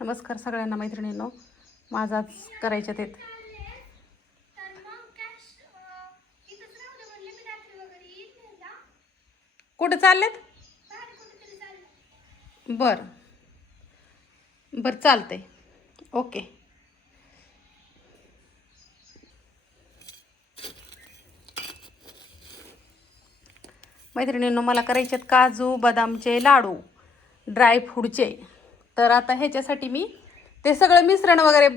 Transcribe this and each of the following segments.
नमस्कार सगळ्यांना मैत्रिणींनो. माझाच करायच्यात आहेत. कुठं चाललेत? बर बर चालतंय. ओके. मैत्रिणींनो, मला करायच्यात काजू बदामचे लाडू, ड्रायफ्रूटचे. तर आता ह्याच्यासाठी मी ते सगळं मिश्रण वगैरे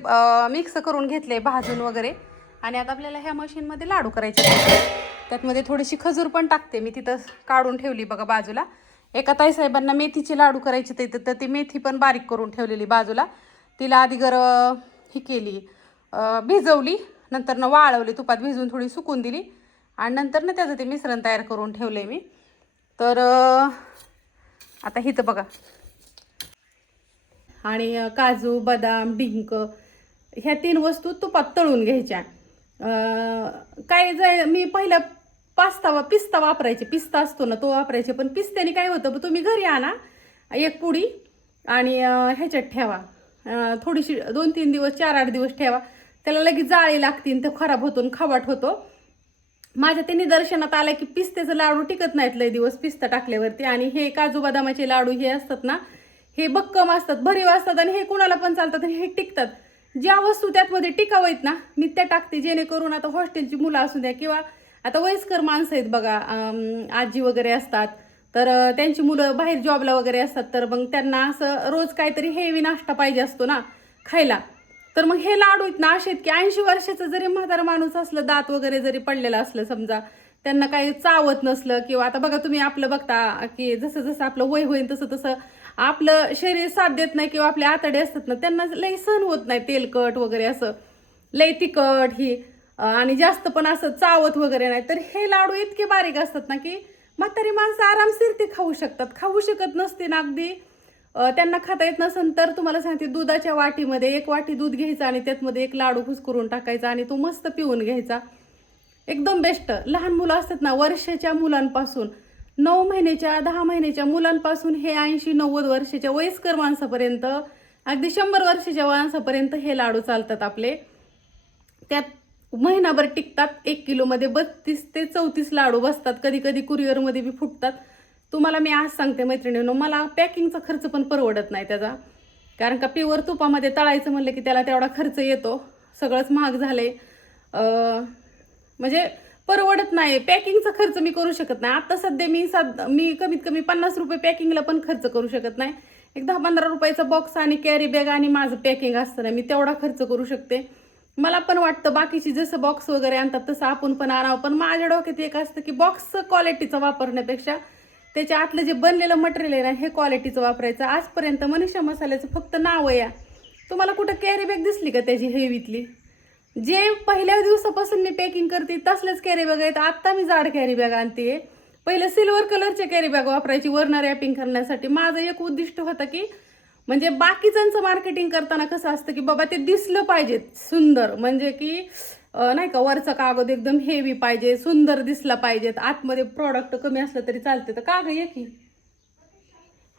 मिक्स करून घेतले, भाजून वगैरे. आणि आता आपल्याला ह्या मशीनमध्ये लाडू करायचे. त्यातमध्ये थोडीशी खजूर पण टाकते मी, तिथं काढून ठेवली बघा बाजूला. एका ताईसाहेबांना मेथीचे लाडू करायचे तर ती मेथी पण बारीक करून ठेवलेली बाजूला. तिला आधी ही केली, भिजवली, नंतर वाळवली, तुपात भिजवून थोडी सुकून दिली आणि नंतर त्याचं ते मिश्रण तयार करून ठेवले मी. तर आता हिथं बघा, आणि काजू बदाम डिंक ह्या 3 वस्तू तुपात तळून घ्यायच्या. काय जाय मी पहिला पिस्ता वापरायचे, पिस्ता असतो ना तो वापरायचे. पण पिस्त्याने काय होतं, तुम्ही घरी आणा एक पुडी आणि ह्याच्यात ठेवा, थोडीशी 2-3 दिवस 4-8 दिवस ठेवा. त्याला लगेच जाळी लागतील, तो खराब होतो, खावट होतो. माझ्या ते निदर्शनात आलं की पिस्त्याचं लाडू टिकत नाहीत लय दिवस पिस्ता टाकल्यावरती. आणि हे काजू बदामाचे लाडू हे असतात ना, हे भक्कम असतात, भरीव असतात आणि हे कुणाला पण चालतात आणि हे टिकतात. ज्या वस्तू त्यातमध्ये टिकाव आहेत ना मी त्या टाकते, जेणेकरून आता हॉस्टेलची मुलं असू द्या किंवा आता वयस्कर माणसं आहेत बघा, आजी वगैरे असतात, तर त्यांची मुलं बाहेर जॉबला वगैरे असतात, तर मग त्यांना असं रोज काहीतरी हेवी नाश्ता पाहिजे असतो ना खायला. तर मग हे लाडू आहेत ना असे आहेत की 80 वर्षाचं जरी म्हातारा माणूस असलं, दात वगैरे जरी पडलेलं असलं, समजा त्यांना काही चावत नसलं, किंवा आता बघा तुम्ही आपलं बघता की जसं जसं आपलं वय होईल तसं तसं आपलं शरीर साथ देत नाही, किंवा आपले आतडे असतात ना त्यांना लई सहन होत नाही तेलकट वगैरे, असं लई तिखट ही, आणि जास्त पण असं चावत वगैरे नाही. तर हे लाडू इतके बारीक असतात ना की म्हातारी माणसं आरामशीर ते खाऊ शकतात. खाऊ शकत नसते ना, अगदी त्यांना खाता येत नसेल तर तुम्हाला सांगते, दुधाच्या वाटीमध्ये 1 वाटी दूध घ्यायचं आणि त्यातमध्ये 1 लाडू कुस्करून टाकायचा आणि तो मस्त पिऊन घ्यायचा. एकदम बेस्ट. लहान मुलं असतात ना, वर्षाच्या मुलांपासून 9 महिन्याच्या 10 महिन्याच्या मुलांपासून हे 80-90 वर्षाच्या वयस्कर माणसापर्यंत, अगदी 100 वर्षाच्या माणसापर्यंत हे लाडू चालतात आपले. त्यात महिनाभर टिकतात. 1 किलोमध्ये 32 ते 34 लाडू बसतात. कधी कधी कुरिअरमध्ये बी फुटतात. तुम्हाला मी आज सांगते मैत्रिणींनो, मला पॅकिंगचा खर्च पण परवडत नाही त्याचा. कारण का प्युअर तुपामध्ये तळायचं म्हणलं की त्याला तेवढा खर्च येतो, सगळंच महाग झाले, म्हणजे परवडत नाही. पॅकिंगचा खर्च मी करू शकत नाही. आता सध्या मी कमीत कमी 50 रुपये पॅकिंगला पण खर्च करू शकत नाही. एक 10-15 रुपयाचा बॉक्स आणि कॅरी बॅग आणि माझं पॅकिंग असतं ना, मी तेवढा खर्च करू शकते. मला पण वाटतं बाकीची जसं बॉक्स वगैरे आणतात तसं आपण पण आणावं, पण माझ्या डोक्यात एक असतं की बॉक्स क्वालिटीचा वापरण्यापेक्षा त्याच्या आतलं जे बनलेलं मटेरियल आहे ना हे क्वालिटीचं वापरायचं. आजपर्यंत मनीषा मसाल्याचं फक्त नाव आहे. तुम्हाला कुठं कॅरी बॅग दिसली का त्याची हेवीतली? जे पहिल्या दिवसापासून मी पॅकिंग करते तसलेच कॅरी बॅग आहेत. आत्ता मी जाड कॅरी बॅग आणते. पहिलं सिल्वर कलरच्या कॅरी बॅग वापरायची वरनं रॅपिंग करण्यासाठी. माझं एक उद्दिष्ट होतं की म्हणजे बाकीच्यांचं मार्केटिंग करताना कसं असतं की बाबा ते दिसलं पाहिजे सुंदर, म्हणजे की नाही का, वरचा कागद एकदम हेवी पाहिजे, सुंदर दिसला पाहिजेत, आतमध्ये प्रॉडक्ट कमी असलं तरी चालते. तर कागद ये की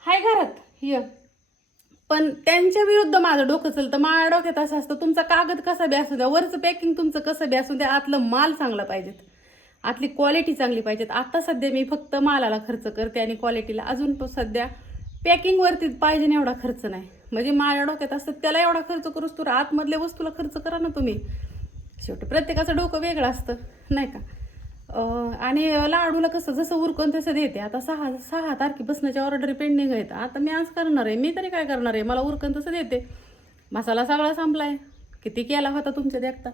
हाय घरात ये. पण त्यांच्या विरुद्ध माझं डोकं चालतं. माझ्या डोक्यात असं असतं, तुमचा कागद कसा बी असू द्या, वरचं पॅकिंग तुमचं कसं बी असू द्या, आतलं माल चांगला पाहिजेत, आतली क्वालिटी चांगली पाहिजेत. आता सध्या मी फक्त मालाला खर्च करते आणि क्वालिटीला अजून तो सध्या पॅकिंगवरती पाहिजे ना एवढा खर्च नाही. म्हणजे माझ्या डोक्यात असतं त्याला एवढा खर्च करूच तर आतमधल्या वस्तूला खर्च करा ना तुम्ही. शेवटी प्रत्येकाचं डोकं वेगळं असतं नाही का. आणि लाडूला कसं जसं उरकून तसं देते. आता 6 तारखेपासूनच्या ऑर्डर पेंडिंग आहेत. आता मी आज करणार आहे, मी तरी काय करणार आहे, मला उरकून तसं देते. मसाला सगळा संपलाय. किती केला होता तुमच्या देखता,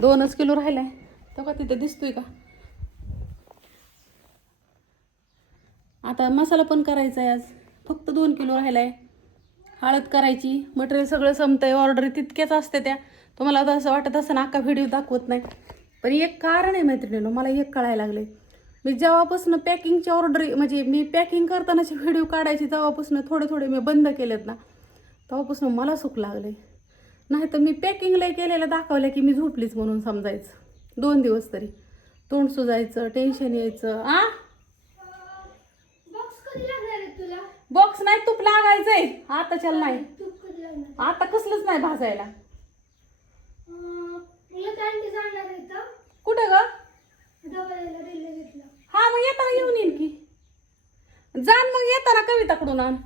2च किलो राहिलाय. तो का तिथे दिसतोय का? आता मसाला पण करायचा आहे आज, फक्त 2 किलो राहिलाय. हळद करायची, मटेरियल सगळं संपतंय, ऑर्डर तितक्याच असते त्या. तुम्हाला आता असं वाटत असं ना अख्खा व्हिडिओ दाखवत नाही, पण एक कारण आहे मैत्रिणींनो, मला एक कळायला लागले. मी जेव्हापासून पॅकिंगची ऑर्डर म्हणजे मी पॅकिंग करतानाचे व्हिडिओ काढायचे तेव्हापासून थोडे मी बंद केलेत ना, तेव्हापासून मला सुख लागले. नाही तर मी पॅकिंगला केलेलं दाखवलं की मी झोपलीच म्हणून समजायचं. 2 दिवस तरी तोंड सुजायचं, टेन्शन यायचं. बॉक्स नाही, तूप लागायचंय आता. चल नाही आता कसलंच नाही भाजायला. कुठं ग? हा मग येताना येऊन येईन की. जाण मग येताना कविताकडून आण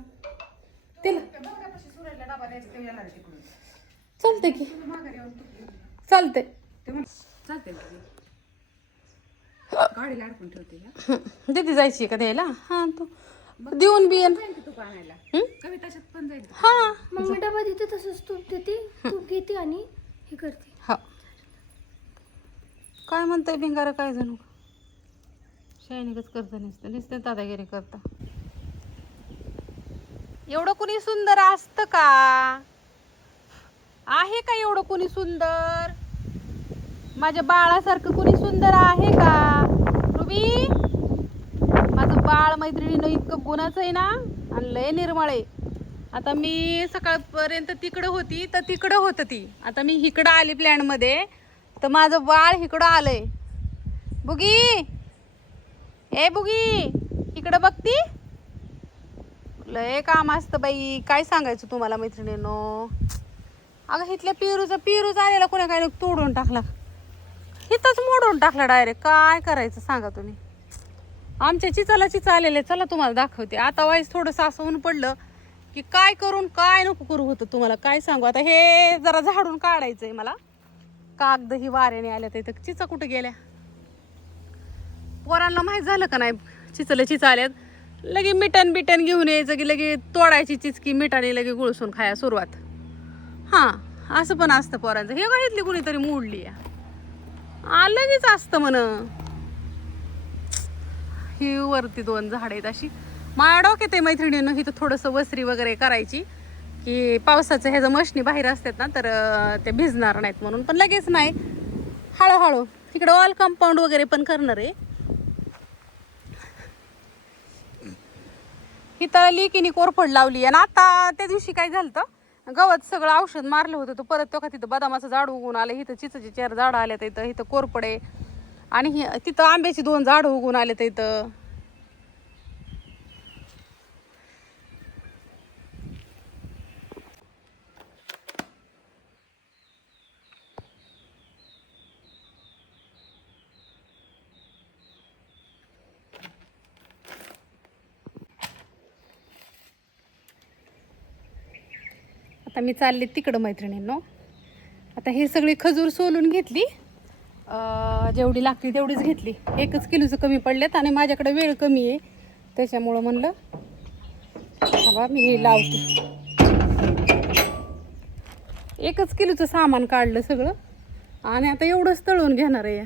तिला. चालते की, चालते गाडीला अडकून ठेवते. दीदी जायची का द्यायला? हा तू देऊन बियन तूप आणायला कविताच्यात पण जाईल. हा मम्मी डबा देते तसंच तूप देते, तूप घेते आणि हे करते. हा काय म्हणताय भिंगार? काय जणू शायनिकच करता नसतं, नुसतं दादागिरी करता. एवढं कुणी सुंदर असतं का? आहे का एवढं कुणी सुंदर? माझ्या बाळासारखं कुणी सुंदर आहे का? रुबी, माझं बाळ मैत्रिणीनं इतकं गुणाचं आहे ना, आणि लय निर्मळ आहे. आता मी सकाळपर्यंत तिकडं होती तर तिकडं होतं ती, आता मी इकडं आली प्लॅनमध्ये, तर माझं बाळ इकडं आलंय. बुगी, ए बुगी, इकडं बघती. लय काम असतं बाई, काय सांगायचं तुम्हाला मैत्रिणींनो. अगं इथल्या पेरूच आलेला कोणा काय तोडून टाकला, इथंच मोडून टाकला डायरेक्ट. काय करायचं सांगा तुम्ही. आमच्या चिचा आलेले, चला तुम्हाला दाखवते. आता वाईस थोडंसं असं ऊन पडलं की काय करून काय नको करू होतं तुम्हाला काय सांगू. आता हे जरा झाडून काढायचंय मला. कागद ही वाऱ्याने आल्या तर इथं चिचा कुठं गेल्या? पोरांना माहीत झालं का नाही चिचा आल्यात, लगे मिटण घेऊन यायचं की लगे तोडायची चिचकी मिठाने लगे गुळसून खाया सुरुवात. हां असं पण असतं पोरांचं. हे का इथली कुणीतरी मोडली लगेच असतं म्हण. ही वरती 2 झाड आहेत अशी. माझ्या डोक्यात आहे मैत्रिणीनं इथं थोडंसं वसरी वगैरे करायची, की पावसाचं ह्याचं मशनी बाहेर असतात ना, तर ते भिजणार नाहीत म्हणून. पण लगेच नाही, हळूहळू. तिकडं ऑल कंपाऊंड वगैरे पण करणार आहे. इथं लिकीने कोरफड लावली. आणि आता त्या दिवशी काय झालं तर गवत सगळं औषध मारलं होतं, तर परत तो तिथं बदामाचं झाड उगून आलं. इथं चिचाची 4 झाडं आले तर इथं कोरफड आणि तिथं आंब्याची 2 झाडं उगून आले तर इथं. आता मी चालले तिकडं मैत्रिणींनो. आता हे सगळी खजूर सोलून घेतली, जेवढी लागते तेवढीच घेतली. 1 किलोचं कमी पडलेत आणि माझ्याकडे वेळ कमी आहे, त्याच्यामुळं म्हणलं बाबा मी हे लावते. 1 किलोचं सामान काढलं सगळं आणि आता एवढंच तळून घेणार आहे.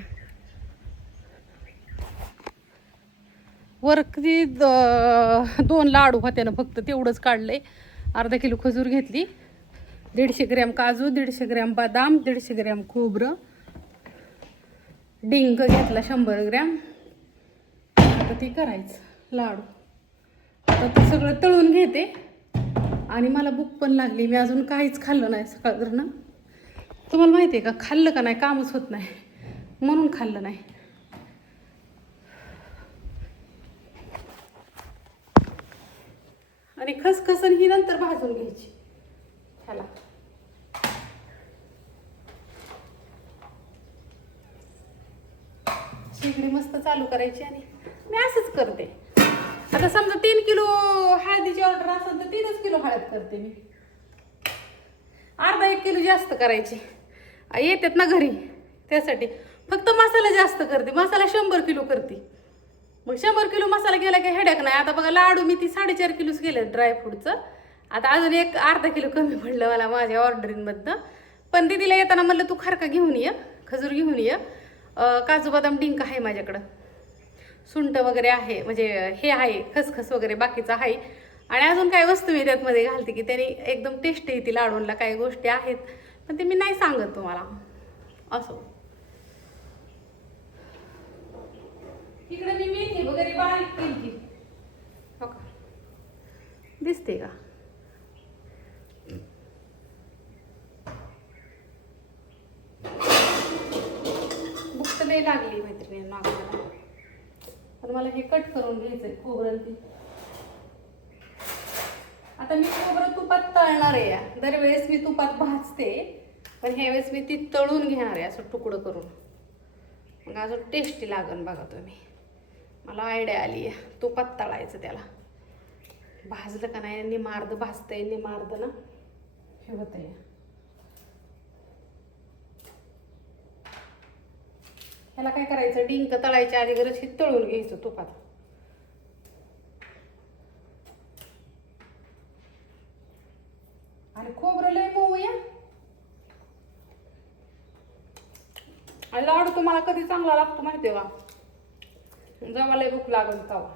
वरती 2 लाडू होते ना फक्त, तेवढंच काढलंय. अर्धा किलो खजूर घेतली, 150 ग्रॅम काजू, 150 ग्रॅम बदाम, 150 ग्रॅम खोबरं, डिंक घेतला 100 ग्रॅम. आता ती करायचं लाडू. आता ते सगळं तळून घेते. आणि मला भूक पण लागली, मी अजून काहीच खाल्लं नाही सकाळवरनं. तुम्हाला माहिती आहे का, खाल्लं का नाही कामच होत नाही, म्हणून खाल्लं नाही. आणि खसखसन ही नंतर भाजून घ्यायची. ह्याला शेगडी मस्त चालू करायची आणि मी असंच करते. आता समजा 3 किलो हळदीची ऑर्डर असेल तर 3च किलो हळद करते मी. अर्धा 1 किलो जास्त करायची. येतात ना घरी त्यासाठी. फक्त मसाला जास्त करते, मसाला 100 किलो करते. मग 100 किलो मसाला गेला की हेड्याक नाही. आता बघा लाडू मी 4.5 किलोच केले ड्रायफ्रूटचं. आता अजून अर्धा किलो कमी पडलं मला माझ्या ऑर्डरींमधनं. पण दीदीला येताना म्हणलं तू खारका घेऊन ये, खजूर घेऊन ये, काजू बदाम डिंक आहे माझ्याकडं, सुंठ वगैरे आहे, म्हणजे हे आहे खसखस वगैरे बाकीचं आहे. आणि अजून काही वस्तू मी त्यातमध्ये घालते की त्याने एकदम टेस्ट येते लाडूंला. काही गोष्टी आहेत पण ते मी नाही सांगत तुम्हाला. असं इकडे मी मेथी वगैरे बारीक केली, हो का, दिसते का? भूक तर लई लागली मैत्रिणींना नागोला. पण मला हे कट करून घ्यायचंय खोबरं. आता आता मी खोबरं तुपात तळणार आहे. दरवेळेस मी तुपात भाजते, पण ह्यावेळेस मी ती तळून घेणार आहे असं तुकडं करून. मग अजून टेस्टी लागन बघा तुम्ही. मला आयडिया आली आहे तुपात तळायचं त्याला. भाजलं का नाही निमार्द भाजतंय, निमार्द ना हे होतंय. ह्याला काय करायचं, डिंक तळायच्या आधी गरज हे तळून घ्यायचं तुपात. आणि खोबरं लय मऊ या. आणि लाडू तुम्हाला कधी चांगला लागतो माहितीये का, जेव्हा लय भूक लागल तेव्हा.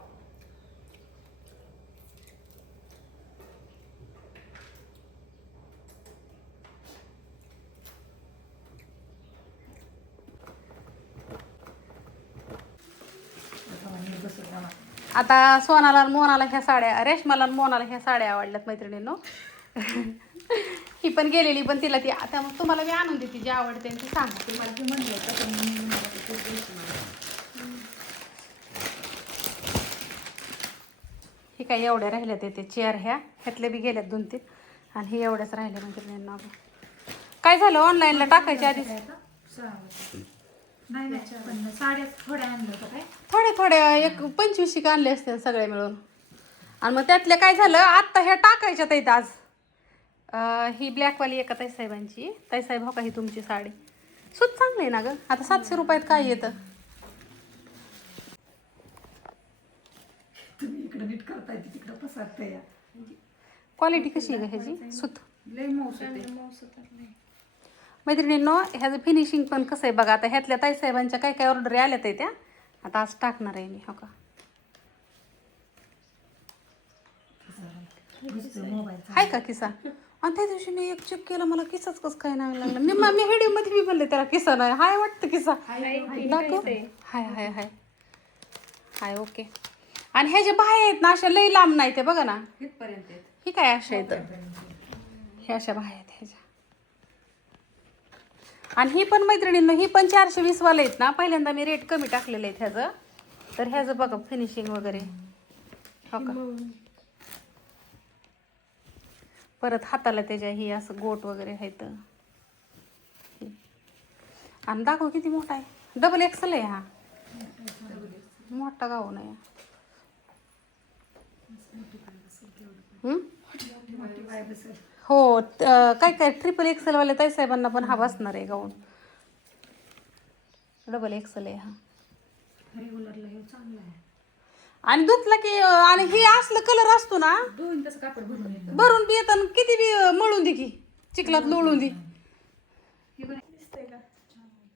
आता सोनाला आणि मोनाला ह्या साड्या, रेशमाला आणि मोनाला ह्या साड्या आवडल्यात मैत्रिणींनो. ही पण गेलेली, पण तिला ती आता मग तुम्हाला मी आणून देते जी आवडते ती सांगा. तुम्हाला ते म्हणलं होतं पण मी म्हणाले ते द्यायचं मला. ही काय एवढ्या राहिल्यात ते चेअर ह्यातले बी गेल्यात 2-3 आणि हे एवढ्याच राहिल्या मैत्रिणींना. काय झालं ऑनलाईनला टाकायच्या आधी नाही पण साड्या थोड्या आणलं होतं काय, थोड्या एक 25 आणले असते सगळे मिळून. आणि मग त्यातल्या काय झालं, आत्ता ह्या टाकायच्या आहेत आज. ही ब्लॅकवाली एका ताईसाहेबांची. ताईसाहेब हो का ही तुमची साडी सूत चांगली आहे ना गं. आता 700 रुपयात काय येतं. तुम्ही इकडे नीट करताय तिकडे पसरताय. क्वालिटी कशी आहे गं ह्याची सूत. लय मौस होते मैत्रिणींनो. ह्याचं फिनिशिंग पण कसं आहे बघा. आता ह्यातल्या ताईसाहेबांच्या काय काय ऑर्डर आल्यात आहे त्या आता आज टाकणार आहे मी. हो का आहे का किस्सा. आणि त्या दिवशी मी एक चेक केलं, मला किस्साच कसं काय नाही लागला. मी व्हिडिओ मध्ये मी म्हणले त्याला किस्सा नाही. हाय वाटतं किस्सा दाखव. हाय हाय हाय हाय ओके. आणि ह्या जे बाह्या आहेत ना अशा लई लांब नाही ते बघा ना. इथपर्यंत ही काय अशा आहेत, ह्या अशा बाह्या आहेत ह्याच्या. आणि ही पण मैत्रिणींनो ही पण 420 वाले आहेत ना. पहिल्यांदा मी रेट कमी टाकलेले आहेत ह्याचं. तर ह्याचं बघा फिनिशिंग वगैरे हो का. परत हाताला त्याच्या ही असं गोट वगैरे आहेत. आणि दाखव किती मोठा आहे. डबल एक्सल आहे हा. मोठा गाऊन आहे. हो काय काय ट्रिपल एक्सेल वाले ताईसाहेबांना पण हा बसणार आहे गाऊन. डबल एक्सेल आहे हा. रेग्युलरला हे चांगलं आहे. आणि धुतला की आणि हे असलं कलर असतो ना दोन तसं कापड भरून येतं. भरून बी येतं किती बी मळून दे की चिखलात लोळून दे.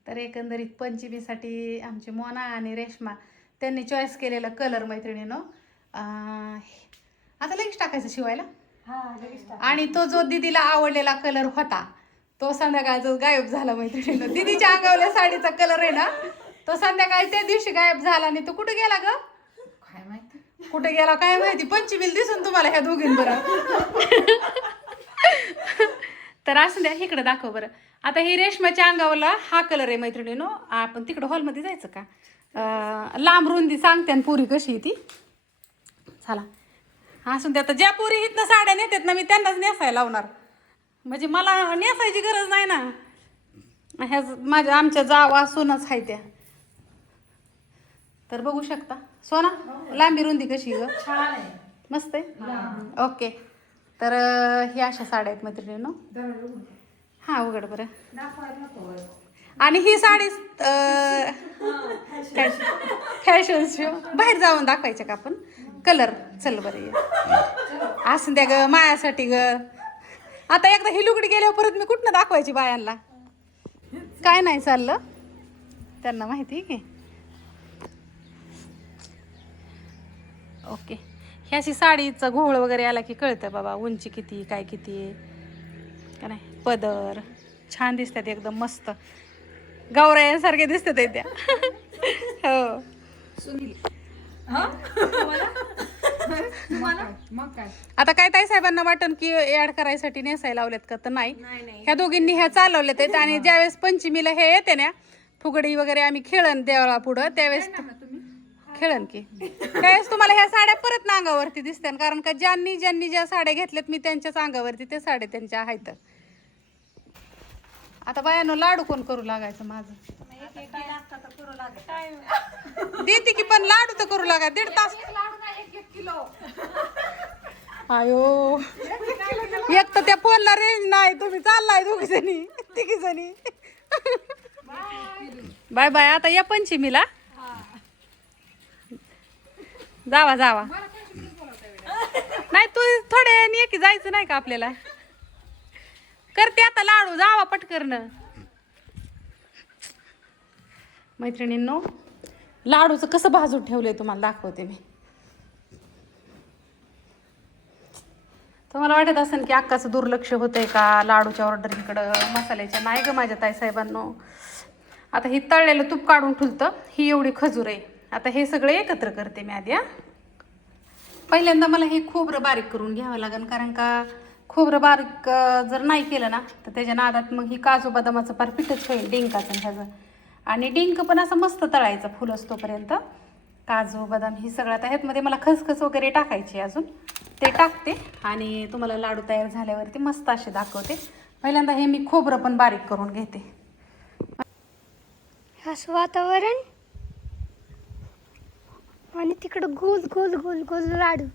तर एकंदरीत पंचमीसाठी आमची मोना आणि रेश्मा त्यांनी चॉईस केलेला कलर मैत्रिणीनं. आता लगेच टाकायचं शिवायला. आणि तो जो दीदीला आवडलेला कलर होता तो संध्याकाळचा गायब झाला मैत्रिणीनं. दीदीच्या अंगावल्या साडीचा कलर आहे ना तो संध्याकाळी त्या दिवशी गायब झाला. आणि तो कुठे गेला ग काय माहिती, कुठे गेला काय माहिती. पंचमीला दिसून तुम्हाला ह्या दोघींबरं. तर असं द्या इकडे दाखव बरं. आता ही रेशमाच्या अंगावरला हा कलर आहे मैत्रिणीनो. आपण तिकडं हॉलमध्ये जायचं का. लांब रुंदी सांगते आणि पुरी कशी आहे ती. चला असून द्या. आता ज्या पुरी इथनं साड्या नेतात ना मी त्यांनाच नेसायला लावणार. म्हणजे मला नेसायची गरज नाही ना. ह्या माझ्या आमच्या जावा सूनच आहे त्या. तर बघू शकता सोना लांबी रुंदी कशी ग. छान आहे, मस्त आहे. ओके तर ही अशा साड्या आहेत मैत्रिणींनो. हा उघड बरं. आणि ही साडी फॅशन शो बाहेर जाऊन दाखवायचं का आपण कलर. चल बरं असं द्या ग मायासाठी ग. आता एकदा ही लुगडी गेल्यावर परत मी कुठनं दाखवायची बायांना. काय नाही चाललं त्यांना माहिती की. ओके ह्याची साडीचं घोळ वगैरे आला की कळतं बाबा उंची किती काय किती आहे का नाही. पदर छान दिसतात एकदम मस्त गौरायांसारखे दिसतात त्या. हो सुनील मग काय. आता काय ताई साहेबांना वाटन की ऍड करायसाठी नेसायला लावलेत का तर नाही. ह्या दोघींनी ह्या चालवल्यात आहेत. आणि ज्यावेळेस पंचमीला हे येते ना फुगडी वगैरे आम्ही खेळण देवाला पुढं त्यावेळेस खेळन की कायच तुम्हाला ह्या साड्या परत ना अंगावरती दिसत्या कारण का ज्यांनी ज्यांनी ज्या साड्या घेतल्यात मी त्यांच्याच अंगावरती ते साड्या त्यांच्या आहेत. आता बायानो लाडू कोण करू लागायचं माझं देते की पण लाडू तर करू लागा 1.5 तास आयो एक तर त्या फोनला रेंज नाही तुम्ही चाललाय दोघी जणी तिघी जणी बाय बाय आता या पंचमीला जावा जावा नाही तू थोडे ये की जायचं नाही का आपल्याला करते आता लाडू जावा पटकरनं मैत्रिणींनो लाडूचं कसं भाजून ठेवलंय तुम्हाला दाखवते मी. तुम्हाला वाटत असेल की अक्काचं दुर्लक्ष होतंय का लाडूच्या ऑर्डरीकडं मसाल्याच्या. नाही ग माझ्या ताईसाहेबांनो. आता ही तळलेलं तूप काढून ठुलतं ही एवढी खजूर आहे. आता हे सगळं एकत्र करते मी आधी. पहिल्यांदा मला हे खोबरं बारीक करून घ्यावं लागेल कारण का खोबरं बारीक जर नाही केलं ना तर त्याच्या नादात मग ही काजू बदामाचं पार पिठच होईल डिंकाचं ह्याचं. आणि डिंक पण असं मस्त तळायचं फुल असतोपर्यंत. काजू बदाम ही सगळं आता ह्यातमध्ये मला खसखस वगैरे टाकायची अजून ते टाकते आणि तुम्हाला लाडू तयार झाल्यावरती मस्त असे दाखवते. पहिल्यांदा हे मी खोबरं पण बारीक करून घेते. असं वातावरण आणि तिकडं गोल गोल गोल गोल लाडू.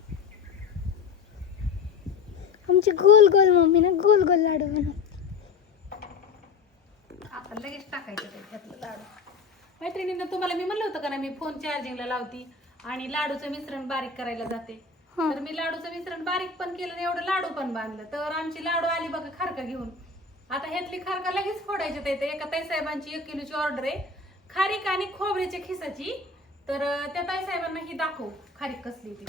आमची गोल गोल मम्मी ना गोल गोल लाडू बनवते. आपण लगेच टाकायचं त्यातलं लाडू. मैत्रिणींना तुम्हाला मी म्हणलं होतं का ना मी फोन चार्जिंगला लावती आणि लाडूचं मिश्रण बारीक करायला जाते. तर मी लाडूचं मिश्रण बारीक पण केलं आणि एवढं लाडू पण बांधलं. तर आमची लाडू आली बघा खारका घेऊन. आता ह्यातली खारका लगेच फोडायची. ते एका ताईसाहेबांची 1 किलोची ऑर्डर आहे खारीक आणि खोबऱ्याच्या खिसाची. तर त्या ताईसाहेबांना ही दाखव खारीक कसली ती.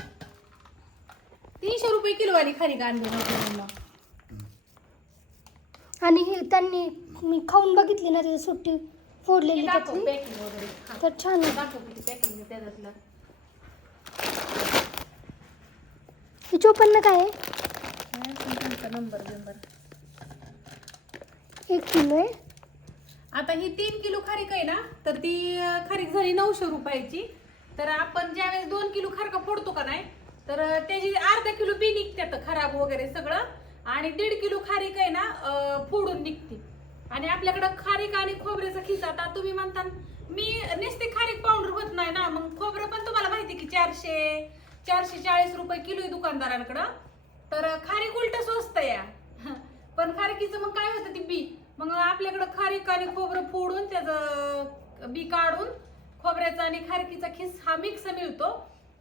300 रुपये किलो वाली खारीक आणली मैत्रिणींना. आणि हे त्यांनी मी खाऊन बघितली ना त्याची सुट्टी फोडलेली त्यातली पॅकिंग वगैरे तर छान आहे. दाखव किती पॅकिंग त्याच्यातलं. हे 54 काय आहे? नंबर 1 किलो आहे. आता ही 3 किलो खारीक आहे ना तर ती खारीक झाली 900 रुपयाची. तर आपण ज्यावेळेस 2 किलो खारका फोडतो का नाही तर त्याची अर्धा किलो बी निघतात खराब वगैरे सगळं आणि 1.5 किलो खारीक आहे ना फोडून निघते. आणि आपल्याकडं खारीक आणि खोबऱ्याचा खिसा. आता तुम्ही म्हणता मी नुसते खारीक पावडर होत नाही ना मग खोबरं पण तुम्हाला माहिती की 440 रुपये किलो आहे दुकानदारांकडं. तर खारीक उलट स्वस्त या पण खारकीचं मग काय होतं ती बी. मग आपल्याकडं खारीक आणि खोबरं फोडून त्याचं बी काढून खोबऱ्याचा आणि खारकीचा खिस हा मिक्स मिळतो.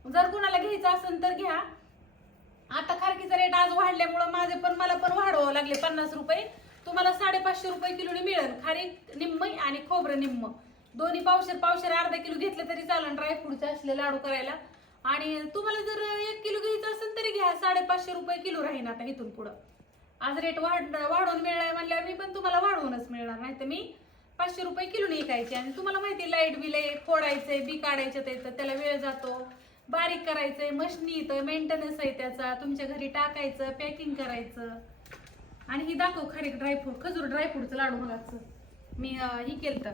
जर कुणाला घ्यायचा असेल तर घ्या. आता खारकीचा रेट आज वाढल्यामुळं मला पण वाढवावं लागले 50 रुपये. तुम्हाला 550 रुपये किलोने मिळेल. खारीक निम्म आणि खोबरं निम्म दोन्ही पावशेर अर्धा किलो घेतलं तरी चालेल ड्रायफ्रूटचे असले लाडू करायला. आणि तुम्हाला जर 1 किलो घ्यायचं असेल तरी घ्या. 550 रुपये किलो राहीन आता इथून पुढं. आज रेट वाढवून मिळणार म्हणल्यावर मी पण तुम्हाला वाढवूनच मिळणार. नाही तर मी 500 रुपये किलोने विकायचे. आणि तुम्हाला माहिती लाईट बिल आहे फोडायचंय बी काढायचं तर त्याला वेळ जातो. बारीक करायचंय मशनी इथं मेंटेनन्स आहे त्याचा. तुमच्या घरी टाकायचं पॅकिंग करायचं. आणि ही दाखव खारीक ड्रायफ्रूट खजूर ड्रायफ्रूटचं लाडू मला मी ही केलं तर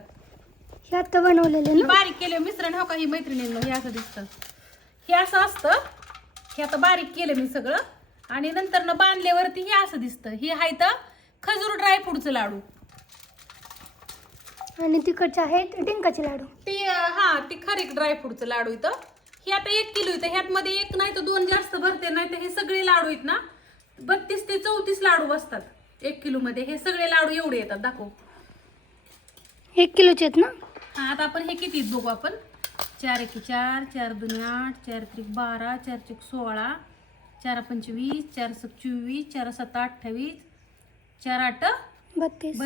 हे आता बनवलेले ना बारीक केलं मिश्रण. हो का ही मैत्रिणींनो हे असं दिसतं. हे असं असतं. हे आता बारीक केलं मी सगळं आणि नंतर न बांधल्यावरती हे असं दिसतं. हे आहे तर खजूर ड्रायफ्रूटचं लाडू. आणि तिकडचे आहेत डिंकाचे लाडू. ती ती खारीक ड्रायफ्रूटचं लाडू इथं. हे आता 1 किलो इथं ह्यात मध्ये 1 नाही तर 2 जास्त भरते. नाही तर हे सगळे लाडू आहेत ना 32 ते 34 लाडू बसतात 1 किलो मध्ये. हे सगळे लाडू एवढे येतात दाखव. 1 किलोचे आहेत ना. हा आता आपण हे किती बघू आपण. 4 एकी 4 4 2 8 4 त्रिक 12 4 चौक 16 4 25 4 सक 24 4 7 28 4 8 32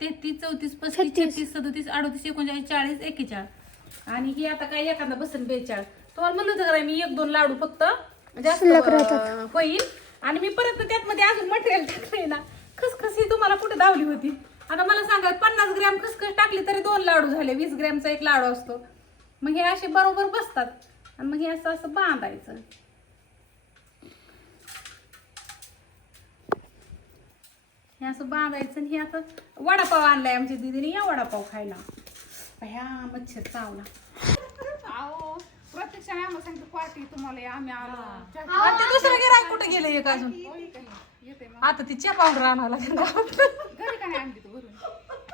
33 34 35 36 37 38 39 40 41. आणि ही आता काय एखादा बसन 42. तुम्हाला म्हणलं होतं का मी 1-2 लाडू फक्त जास्त होईल. आणि मी परत त्यातमध्ये अजून मटेरियल टाकलंय ना खसखस ही तुम्हाला कुठे धावली होती. आता मला सांगा 50 ग्रॅम खसखस टाकली तरी 2 लाडू झाले. 20 ग्रॅमचा 1 लाडू असतो. मग हे असे बरोबर बसतात. आणि मग हे असं असं बांधायचं. हे असं बांधायचं. हे आता वडापाव आणलाय आमच्या दीदीने. या वडापाव खायला. ह्या मच्छर चावला. प्रत्यक्षाने आम्हाला सांगतो पार्टी तुम्हाला या, आम्ही आलो आणि ते दुसरं गिराय कुठं गेलं एक अजून येते मग आता ती च्या पावडर आणावं लागेल गावात. घरी का नाही आणली तू भरून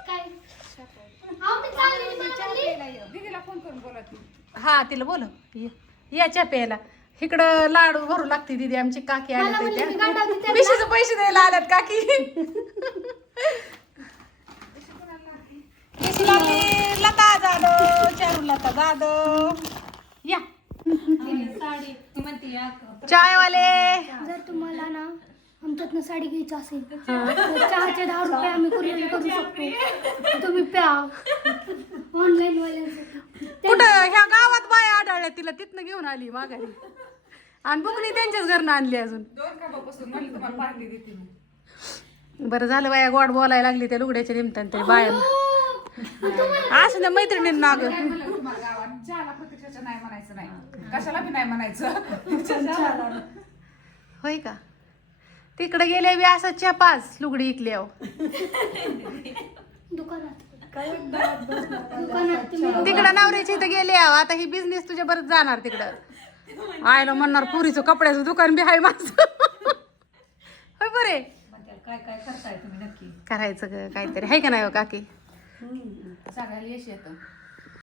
काय अहो, मी चाललेली मला म्हणली. दीदीला फोन करून बोला ती हा तिला बोलव या च्या प्यायला. इकडं लाडू भरू लागते दीदी आमची काकी मला आल्या म्हणली मी त्या गाठावते त्यांना. पिशीचे पैसे द्यायला आल्यात काकी. पिशी लागली लता जाधव, चारू लता जाधव. या चायवाले. जर तुम्हाला ना आमच्यातनं साडी घ्यायची असेल तर चहाचे 10 रुपये आम्ही कुरिअर करू शकतो. तुम्ही प्या ऑनलाईन वाल्यांसाठी. कुठं ह्या गावात बाया आढळल्या तिला तिथनं घेऊन आली माघारी. आणि बुकनी त्यांच्याच घरनं आणली अजून. 2 खापापासून म्हणली तुम्हाला पार्टी देते मी. बरं झालं बाया गोड बोलायला लागली त्या लुगड्याच्या निमताने तरी बायांना. असं ना मैत्रिणींना काय म्हणलं तुम्हाला गावात चहाला प्रत्यक्षाचं नाही म्हणायचं नाही, कशाला बी नाही म्हणायचं. होय का तिकडे गेले बी असं च्या 5 लुगडी इकली अहो. दुकानात तुम्ही तिकडं नवऱ्याची इथं गेले अहो. आता ही बिझनेस तुझ्या बरंच जाणार तिकडं. आयला म्हणणार पुरीचं कपड्याचं दुकान बी आहे माझं. होय बरे काय काय करताय तुम्ही नक्की? करायचं ग काहीतरी आहे का नाही हो काकी. सगळ्याला यश येतं.